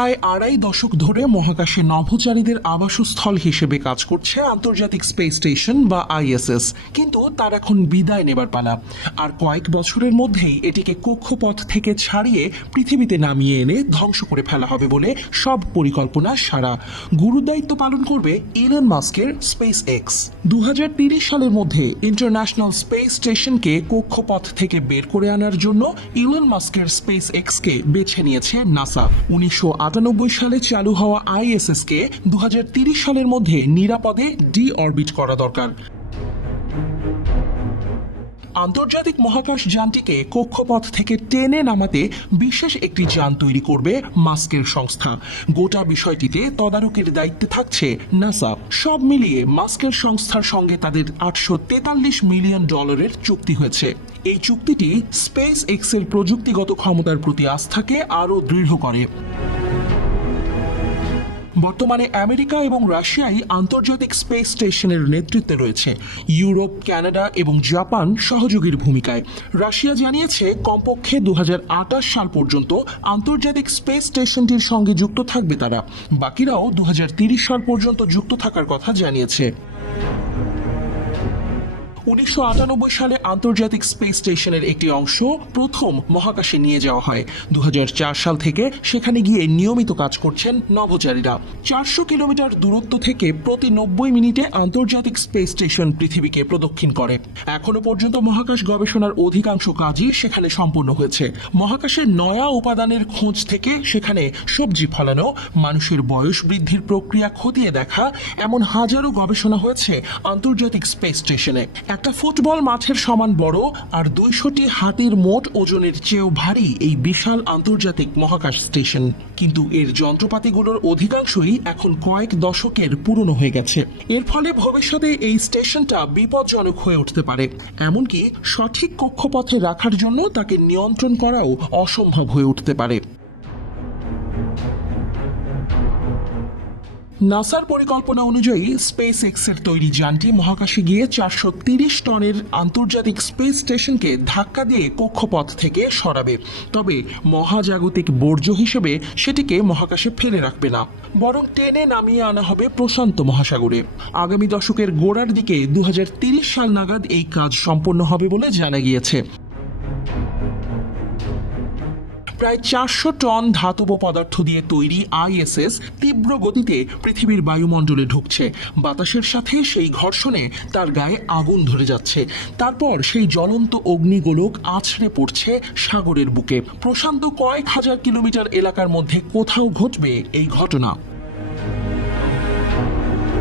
প্রায় আড়াই দশক ধরে মহাকাশে নভোচারীদের আবাসস্থল হিসেবে কাজ করছে আন্তর্জাতিক স্পেস স্টেশন বা আইএসএস, কিন্তু তার এখন বিদায় নেবার পালা। আর কয়েক বছরের মধ্যেই এটিকে কক্ষপথ থেকে ছাড়িয়ে পৃথিবীতে নামিয়ে এনে ধ্বংস করে ফেলা হবে বলে সব পরিকল্পনা সারা। গুরুদায়িত্ব পালন করবে ইলন মাস্কের স্পেস এক্স। 2030 সালের মধ্যে ইন্টারন্যাশনাল স্পেস স্টেশনকে কক্ষপথ থেকে বের করে আনার জন্য ইলন মাস্কের স্পেস এক্সকে বেছে নিয়েছে নাসা। 1998 সালে চালু হওয়া আইএসএস কে 2030 সালের মধ্যে নিরাপদে ডি অরবিট করা দরকার। আন্তর্জাতিক মহাকাশ যানটিকে কক্ষপথ থেকে টেনে নামাতে বিশেষ একটি যান তৈরি করবে মাস্কের সংস্থা। গোটা বিষয়টিতে তদারকির দায়িত্বে থাকছে নাসা। সব মিলিয়ে মাস্কের সংস্থার সঙ্গে তাদের $843 মিলিয়ন চুক্তি হয়েছে। এই চুক্তিটি স্পেস এক্সের প্রযুক্তিগত ক্ষমতার প্রতি আস্থাকে আরও দৃঢ় করে। বর্তমানে আমেরিকা এবং রাশিয়াই আন্তর্জাতিক স্পেস স্টেশনের নেতৃত্বে রয়েছে। ইউরোপ, কানাডা এবং জাপান সহযোগীর ভূমিকায়। রাশিয়া জানিয়েছে কমপক্ষে 2028 সাল পর্যন্ত আন্তর্জাতিক স্পেস স্টেশনটির সঙ্গে যুক্ত থাকবে তারা। বাকিরাও 2030 সাল পর্যন্ত যুক্ত থাকার কথা জানিয়েছে। 1998 সালে আন্তর্জাতিক স্পেস স্টেশনের একটি অংশ প্রথম মহাকাশে নিয়ে যাওয়া হয়। 2004 সাল থেকে সেখানে গিয়ে নিয়মিত কাজ করছেন নভোচারীরা। 400 কিলোমিটার দূরত্ব থেকে প্রতি 90 মিনিটে আন্তর্জাতিক স্পেস স্টেশন পৃথিবীকে প্রদক্ষিণ করে। এখনো পর্যন্ত মহাকাশ গবেষণার অধিকাংশ কাজই সেখানে সম্পন্ন হয়েছে। মহাকাশের নয়া উপাদানের খোঁজ থেকে সেখানে সবজি ফলানো, মানুষের বয়স বৃদ্ধির প্রক্রিয়া খতিয়ে দেখা, এমন হাজারো গবেষণা হয়েছে আন্তর্জাতিক স্পেস স্টেশনে। একটা ফুটবল মাঠের সমান বড় আর 200টি হাতির মোট ওজনের চেয়েও ভারী এই বিশাল আন্তর্জাতিক মহাকাশ স্টেশন। কিন্তু এর যন্ত্রপাতিগুলোর অধিকাংশই এখন কয়েক দশকের পুরনো হয়ে গেছে। এর ফলে ভবিষ্যতে এই স্টেশনটা বিপজ্জনক হয়ে উঠতে পারে। এমনকি সঠিক কক্ষপথে রাখার জন্য তাকে নিয়ন্ত্রণ করাও অসম্ভব হয়ে উঠতে পারে। নাসার পরিকল্পনা অনুযায়ী স্পেস এক্সের তৈরি যানটি মহাকাশে গিয়ে 430 টনের আন্তর্জাতিক স্পেস স্টেশনকে ধাক্কা দিয়ে কক্ষপথ থেকে সরাবে। তবে মহাজাগতিক বর্জ্য হিসেবে সেটিকে মহাকাশে ফেলে রাখবে না, বরং টেনে নামিয়ে আনা হবে প্রশান্ত মহাসাগরে। আগামী দশকের গোড়ার দিকে 2030 সাল নাগাদ এই কাজ সম্পন্ন হবে বলে জানা গিয়েছে। প্রায় 400 টন ধাতব পদার্থ দিয়ে তৈরি আইএসএস তীব্র গতিতে পৃথিবীর বায়ুমণ্ডলে ঢুকছে। বাতাসের সাথে সেই ঘর্ষণে তার গায়ে আগুন ধরে যাচ্ছে। তারপর সেই জ্বলন্ত অগ্নিগোলক আছড়ে পড়ছে সাগরের বুকে। প্রশান্ত কয়েক হাজার কিলোমিটার এলাকার মধ্যে কোথাও ঘটবে এই ঘটনা।